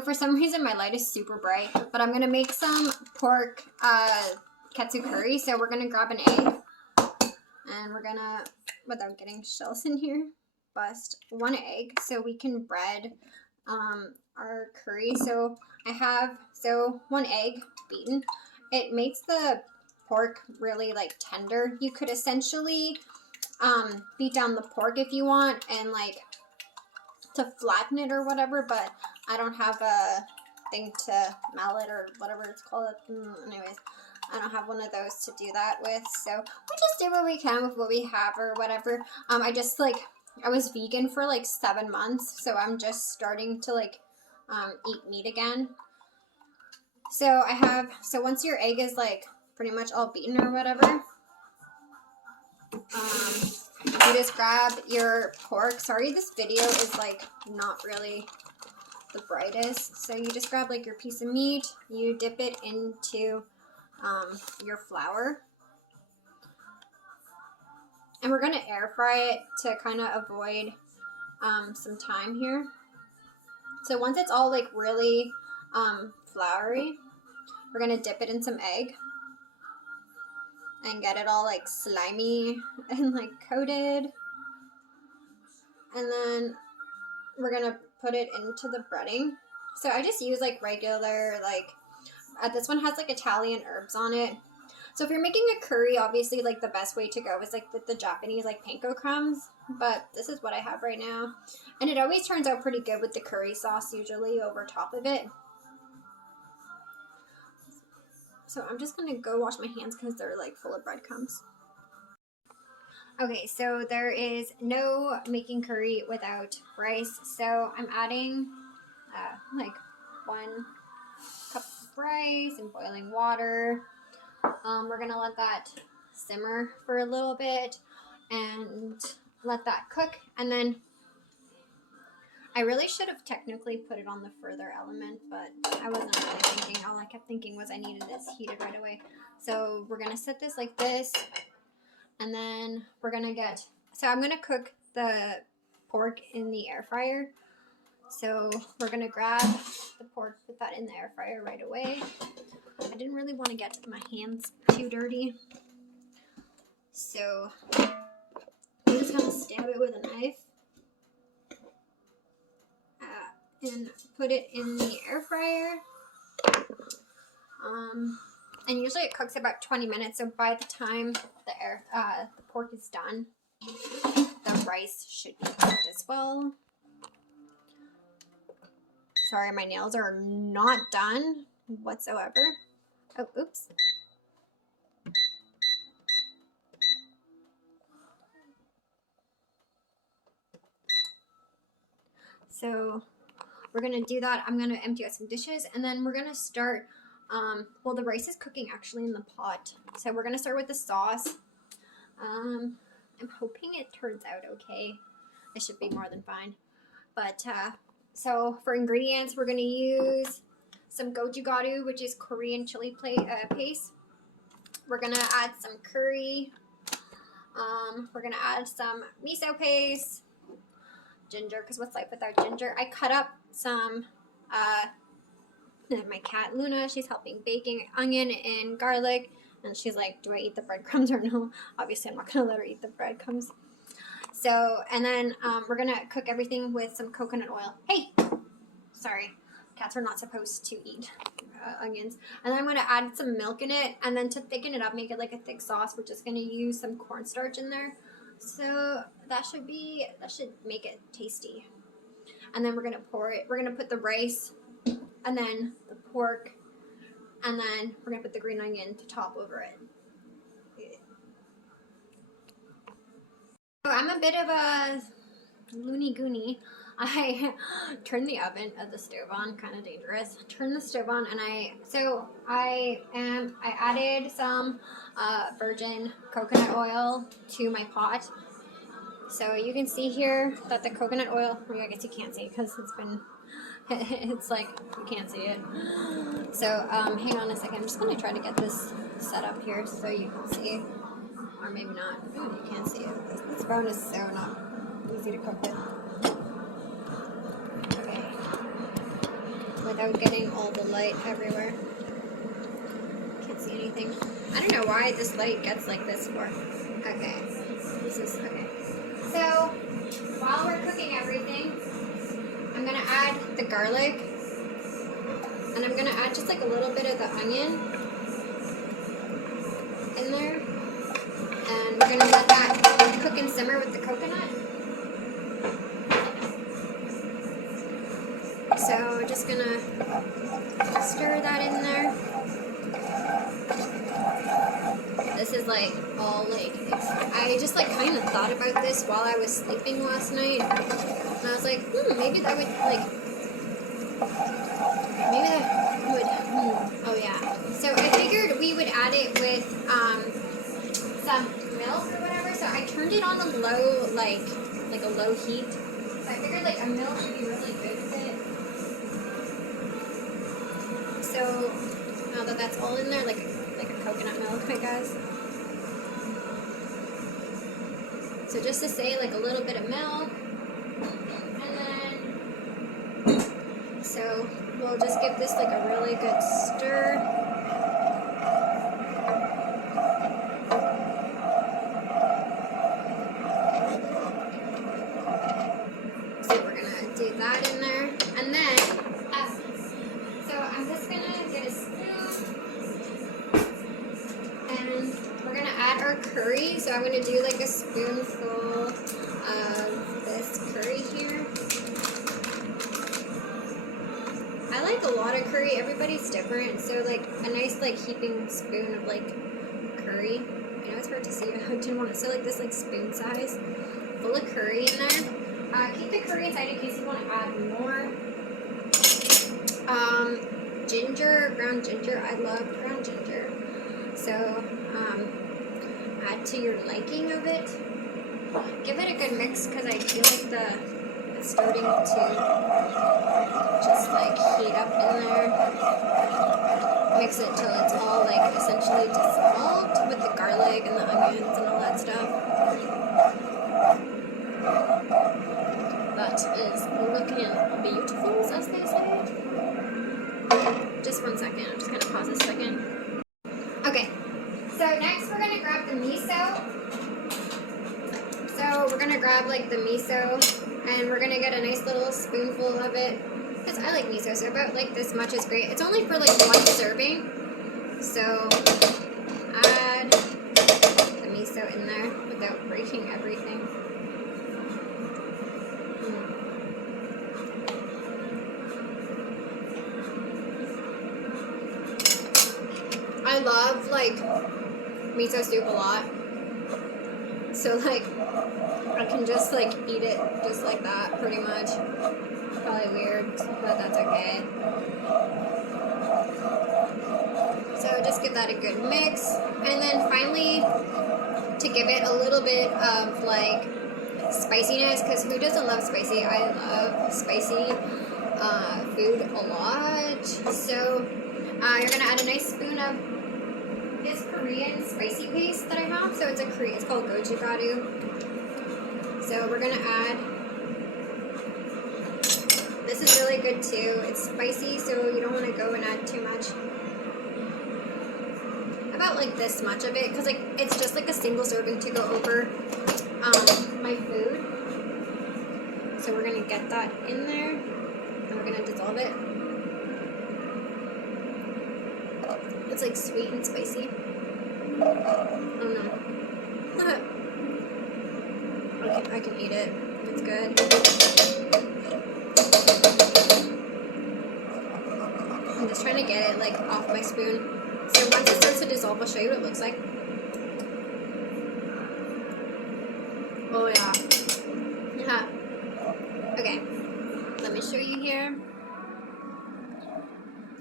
So for some reason my light is super bright, but I'm gonna make some pork katsu curry. So we're gonna grab an egg, and we're gonna, without getting shells in here, bust one egg so we can bread our curry. So I have one egg beaten. It makes the pork really like tender. You could essentially beat down the pork if you want and like to flatten it or whatever, but I don't have a thing to mallet or whatever it's called. Anyways, I don't have one of those to do that with, so we just do what we can with what we have or whatever. I was vegan for like 7 months, so I'm just starting to like eat meat again. So once your egg is like pretty much all beaten or whatever, you just grab your pork. Sorry, this video is like not really the brightest. So you just grab like your piece of meat, you dip it into your flour, and we're gonna air fry it to kind of avoid some time here. So once it's all like really floury, we're gonna dip it in some egg and get it all like slimy and like coated, and then we're gonna put it into the breading. So I just use like regular, like this one has like Italian herbs on it. So if you're making a curry, obviously like the best way to go is like with the Japanese like panko crumbs, but this is what I have right now, and it always turns out pretty good with the curry sauce usually over top of it. So I'm just gonna go wash my hands because they're like full of breadcrumbs. Okay, so there is no making curry without rice. So I'm adding like 1 cup of rice and boiling water. We're gonna let that simmer for a little bit and let that cook. And then I really should have technically put it on the further element, but I wasn't really thinking. All I kept thinking was I needed this heated right away. So we're gonna set this like this, and then we're gonna I'm gonna cook the pork in the air fryer. So we're gonna grab the pork, put that in the air fryer right away. I didn't really want to get my hands too dirty, so I'm just gonna stab it with a knife and put it in the air fryer. And usually it cooks about 20 minutes. So by the time the pork is done, the rice should be cooked as well. Sorry, my nails are not done whatsoever. Oh, oops. So we're gonna do that. I'm gonna empty out some dishes, and then we're gonna start, well, the rice is cooking actually in the pot. So we're gonna start with the sauce. I'm hoping it turns out okay. It should be more than fine. But, so for ingredients, we're gonna use some gojugaru, which is Korean chili paste. We're gonna add some curry. We're gonna add some miso paste, ginger, because what's life without ginger? I cut up some, my cat Luna, she's helping baking onion and garlic, and she's like, do I eat the breadcrumbs or no? Obviously, I'm not gonna let her eat the breadcrumbs. So, and then we're gonna cook everything with some coconut oil. Hey, sorry, cats are not supposed to eat onions. And then I'm gonna add some milk in it, and then to thicken it up, make it like a thick sauce, we're just gonna use some cornstarch in there. So that should make it tasty. And then we're gonna pour it. We're gonna put the rice, and then the pork, and then we're gonna put the green onion to top over it. So I'm a bit of a loony-goony. I turned the stove on, kind of dangerous. Turn the stove on, and I added some virgin coconut oil to my pot. So you can see here that the coconut oil, I guess you can't see because it's like, you can't see it. So hang on a second, I'm just gonna try to get this set up here so you can see, or maybe not. Oh, you can't see it. This phone is so not easy to cook with. Okay. without getting all the light everywhere. Can't see anything. I don't know why this light gets like this for. Okay. This is okay. So while we're cooking everything, I'm gonna add the garlic, and I'm gonna add just like a little bit of the onion in there, and we're gonna let that cook and simmer with the coconut. So we're just gonna stir that in there. This is like all like, I just like kind of thought about this while I was sleeping last night, and I was like, maybe that would like, maybe that would, oh yeah. So I figured we would add it with some milk or whatever, so I turned it on a low, like a low heat. So I figured like a milk would be really good with it. So now that that's all in there, like a coconut milk, I guess. So just to say, like a little bit of milk, and then, so we'll just give this like a really good stir. So we're gonna do that in there, and then, so I'm just gonna get a spoon, and we're gonna add our curry. So I'm gonna do like a spoonful of this curry here. I like a lot of curry. Everybody's different. So like a nice like heaping spoon of like curry. I know it's hard to see, but I didn't want to. So like this like spoon size full of curry in there. Keep the curry inside in case you want to add more. Ginger, ground ginger. I love ground ginger. So add to your liking of it. Give it a good mix because I feel like it's starting to just like heat up in there. Mix it till it's all like essentially dissolved with the garlic and the onions and all that stuff. That is looking beautiful, as they say. Just 1 second. I'm just gonna pause this second. Okay. So next we're gonna grab the miso. So we're gonna grab like the miso, and we're gonna get a nice little spoonful of it. Because I like miso, so about like this much is great. It's only for like 1 serving. So add the miso in there without breaking everything. I love like miso soup a lot. So like I can just like eat it just like that pretty much. Probably weird, but that's okay. So just give that a good mix. And then finally, to give it a little bit of like spiciness, because who doesn't love spicy? I love spicy food a lot. So you're gonna add a nice spoon of this Korean spicy paste that I have. So it's called gojugaru. So we're gonna add, this is really good too. It's spicy, so you don't want to go and add too much. About like this much of it, because like it's just like a single serving to go over my food. So we're gonna get that in there, and we're gonna dissolve it. It's like sweet and spicy. Oh no. I can eat it. It's good. I'm just trying to get it like off my spoon. So once it starts to dissolve, I'll show you what it looks like. Oh yeah. Yeah. Okay. Let me show you here.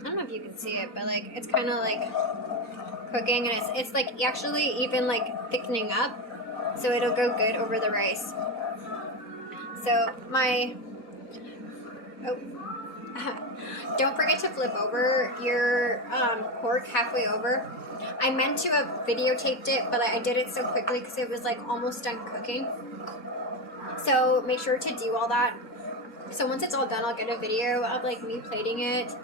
I don't know if you can see it, but like it's kind of like cooking, and it's like actually even like thickening up, so it'll go good over the rice. So don't forget to flip over your pork halfway over. I meant to have videotaped it, but I did it so quickly because it was like almost done cooking. So make sure to do all that So once it's all done, I'll get a video of like me plating it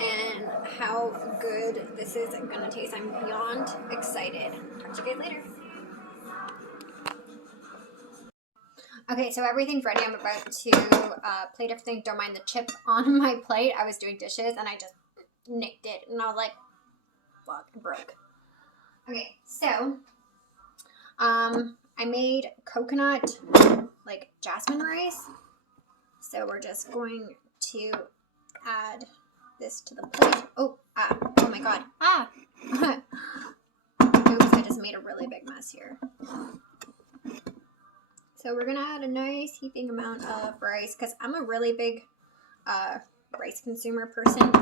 and how good this is gonna taste. I'm beyond excited. Talk to you guys later. Okay, so everything's ready. I'm about to plate everything. Don't mind the chip on my plate. I was doing dishes and I just nicked it and I was like, fuck, it broke. Okay, so I made coconut like jasmine rice. So we're just going to add this to the plate. Oh my god. Oops, I just made a really big mess here. So we're gonna add a nice heaping amount of rice because I'm a really big rice consumer person.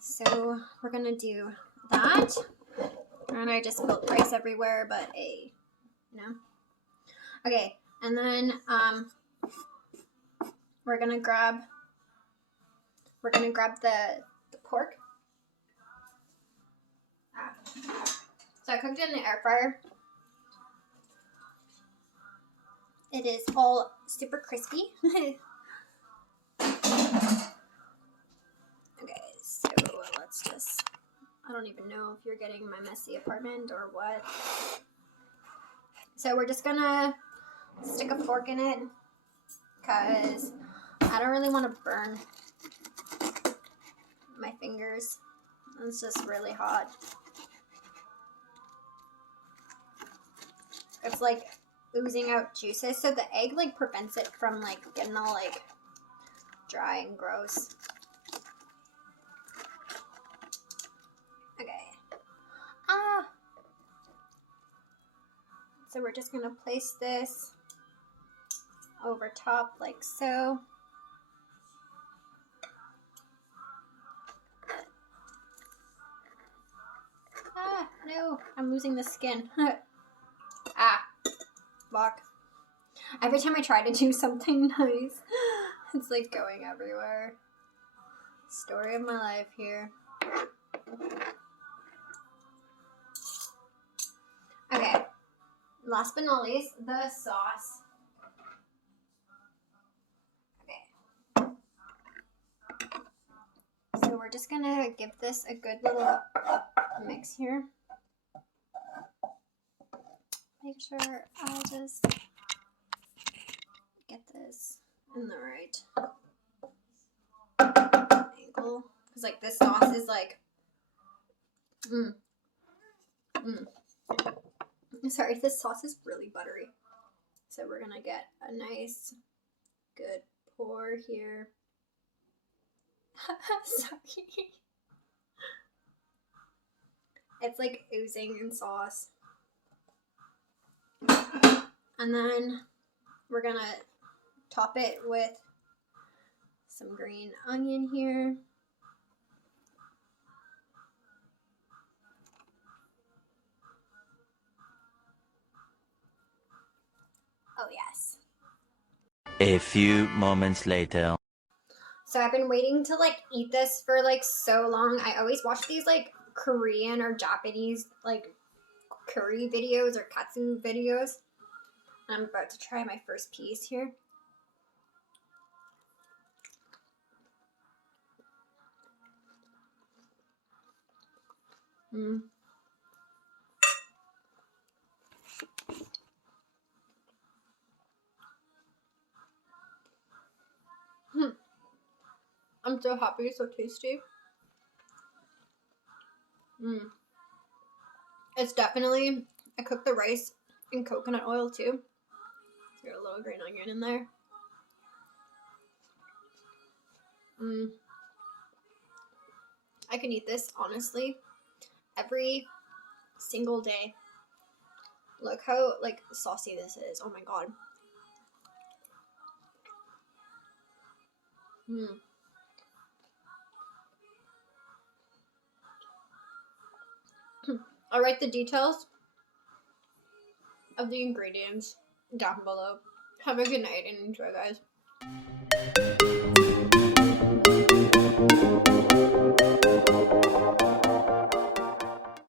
So we're gonna do that. And I just spilled rice everywhere, but hey, you know. Okay, and then we're gonna grab the pork. So I cooked it in the air fryer. It is all super crispy. Okay, so let's just, I don't even know if you're getting my messy apartment or what. So we're just gonna stick a fork in it because I don't really want to burn my fingers. It's just really hot. It's like oozing out juices, so the egg like prevents it from like getting all like dry and gross. Okay. So we're just gonna place this over top like so. No, I'm losing the skin. Fuck. Every time I try to do something nice, it's like going everywhere. Story of my life here. Okay. Last but not least, the sauce. Okay. So we're just gonna give this a good little mix here. Make sure I just get this in the right angle. Because like this sauce is like, Sorry, this sauce is really buttery. So we're gonna get a nice, good pour here. Sorry. It's like oozing in sauce. And then we're gonna top it with some green onion here. Oh yes. A few moments later. So I've been waiting to like eat this for like so long. I always watch these like Korean or Japanese like curry videos or katsu videos. I'm about to try my first piece here. I'm so happy, it's so tasty. It's definitely, I cooked the rice in coconut oil too. Got a little green onion in there. I can eat this honestly every single day. Look how like saucy this is. Oh my god. I'll write the details of the ingredients down below. Have a good night and enjoy, guys.